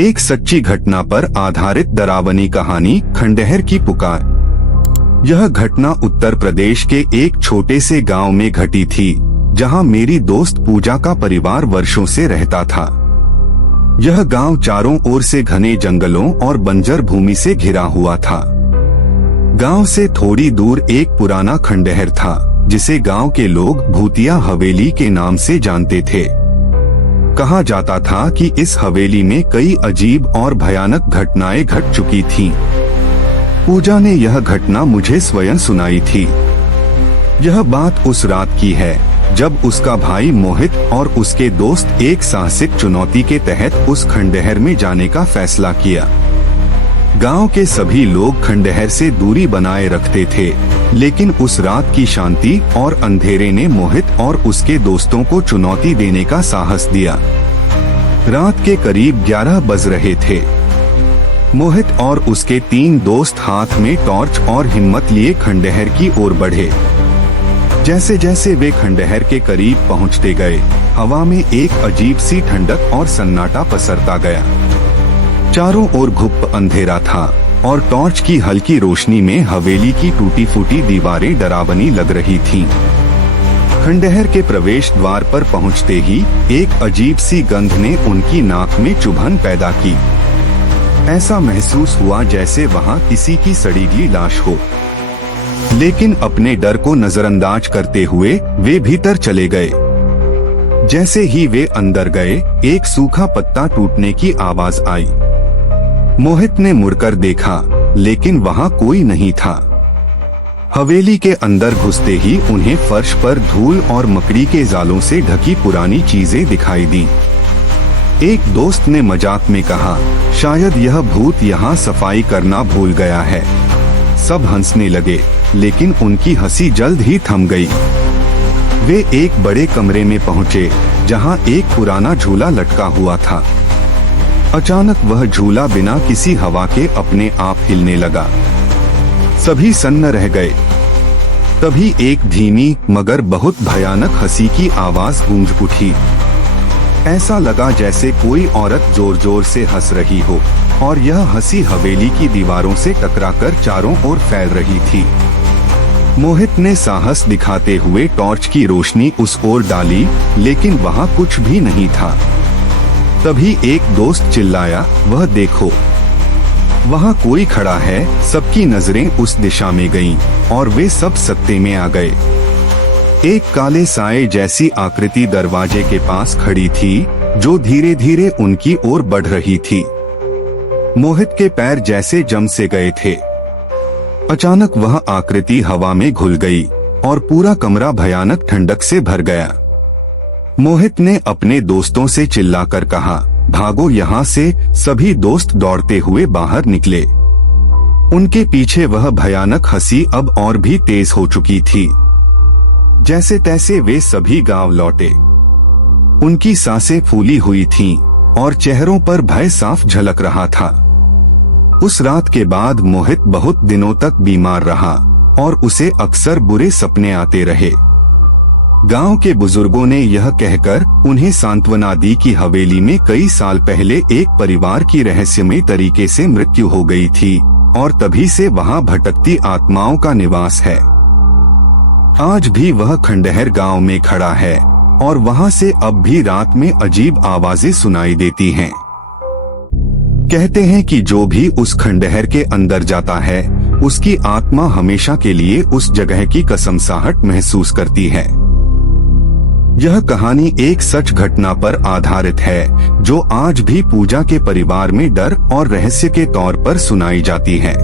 एक सच्ची घटना पर आधारित डरावनी कहानी, खंडहर की पुकार। यह घटना उत्तर प्रदेश के एक छोटे से गांव में घटी थी, जहां मेरी दोस्त पूजा का परिवार वर्षों से रहता था। यह गांव चारों ओर से घने जंगलों और बंजर भूमि से घिरा हुआ था। गांव से थोड़ी दूर एक पुराना खंडहर था, जिसे गांव के लोग भूतिया हवेली के नाम से जानते थे। कहा जाता था कि इस हवेली में कई अजीब और भयानक घटनाएं घट चुकी थीं। पूजा ने यह घटना मुझे स्वयं सुनाई थी। यह बात उस रात की है जब उसका भाई मोहित और उसके दोस्त एक साहसिक चुनौती के तहत उस खंडहर में जाने का फैसला किया। गांव के सभी लोग खंडहर से दूरी बनाए रखते थे, लेकिन उस रात की शांति और अंधेरे ने मोहित और उसके दोस्तों को चुनौती देने का साहस दिया। रात के करीब 11 बज रहे थे। मोहित और उसके 3 दोस्त हाथ में टॉर्च और हिम्मत लिए खंडहर की ओर बढ़े। जैसे जैसे वे खंडहर के करीब पहुंचते गए, हवा में एक अजीब सी ठंडक और सन्नाटा पसरता गया। चारों ओर घुप अंधेरा था और टॉर्च की हल्की रोशनी में हवेली की टूटी फूटी दीवारें डरावनी लग रही थीं। खंडहर के प्रवेश द्वार पर पहुंचते ही एक अजीब सी गंध ने उनकी नाक में चुभन पैदा की। ऐसा महसूस हुआ जैसे वहां किसी की सड़ी गई लाश हो। लेकिन अपने डर को नजरअंदाज करते हुए वे भीतर चले गए। जैसे ही वे अंदर गए, एक सूखा पत्ता टूटने की आवाज आई। मोहित ने मुड़कर देखा, लेकिन वहां कोई नहीं था। हवेली के अंदर घुसते ही उन्हें फर्श पर धूल और मकड़ी के जालों से ढकी पुरानी चीजें दिखाई दी। एक दोस्त ने मजाक में कहा, शायद यह भूत यहाँ सफाई करना भूल गया है। सब हंसने लगे, लेकिन उनकी हंसी जल्द ही थम गई। वे एक बड़े कमरे में पहुंचे, जहां एक पुराना झूला लटका हुआ था। अचानक वह झूला बिना किसी हवा के अपने आप हिलने लगा। सभी सन्न रह गए। तभी एक धीमी मगर बहुत भयानक हंसी की आवाज गूंज उठी। ऐसा लगा जैसे कोई औरत जोर जोर से हंस रही हो, और यह हंसी हवेली की दीवारों से टकराकर चारों ओर फैल रही थी। मोहित ने साहस दिखाते हुए टॉर्च की रोशनी उस ओर डाली, लेकिन वहां कुछ भी नहीं था। तभी एक दोस्त चिल्लाया, वह देखो, वहां कोई खड़ा है। सबकी नजरें उस दिशा में गईं, और वे सब सत्ते में आ गए। एक काले साए जैसी आकृति दरवाजे के पास खड़ी थी, जो धीरे धीरे उनकी ओर बढ़ रही थी। मोहित के पैर जैसे जम से गए थे। अचानक वह आकृति हवा में घुल गई, और पूरा कमरा भयानक ठंडक से भर गया। मोहित ने अपने दोस्तों से चिल्लाकर कहा, भागो यहाँ से। सभी दोस्त दौड़ते हुए बाहर निकले। उनके पीछे वह भयानक हंसी अब और भी तेज हो चुकी थी। जैसे तैसे वे सभी गांव लौटे। उनकी सांसें फूली हुई थीं, और चेहरों पर भय साफ झलक रहा था। उस रात के बाद मोहित बहुत दिनों तक बीमार रहा, और उसे अक्सर बुरे सपने आते रहे। गांव के बुजुर्गों ने यह कहकर उन्हें सांत्वना दी कि हवेली में कई साल पहले एक परिवार की रहस्यमय तरीके से मृत्यु हो गई थी, और तभी से वहां भटकती आत्माओं का निवास है। आज भी वह खंडहर गांव में खड़ा है, और वहां से अब भी रात में अजीब आवाजें सुनाई देती हैं। कहते हैं कि जो भी उस खंडहर के अंदर जाता है, उसकी आत्मा हमेशा के लिए उस जगह की कसमसाहट महसूस करती है। यह कहानी एक सच घटना पर आधारित है, जो आज भी पूजा के परिवार में डर और रहस्य के तौर पर सुनाई जाती है।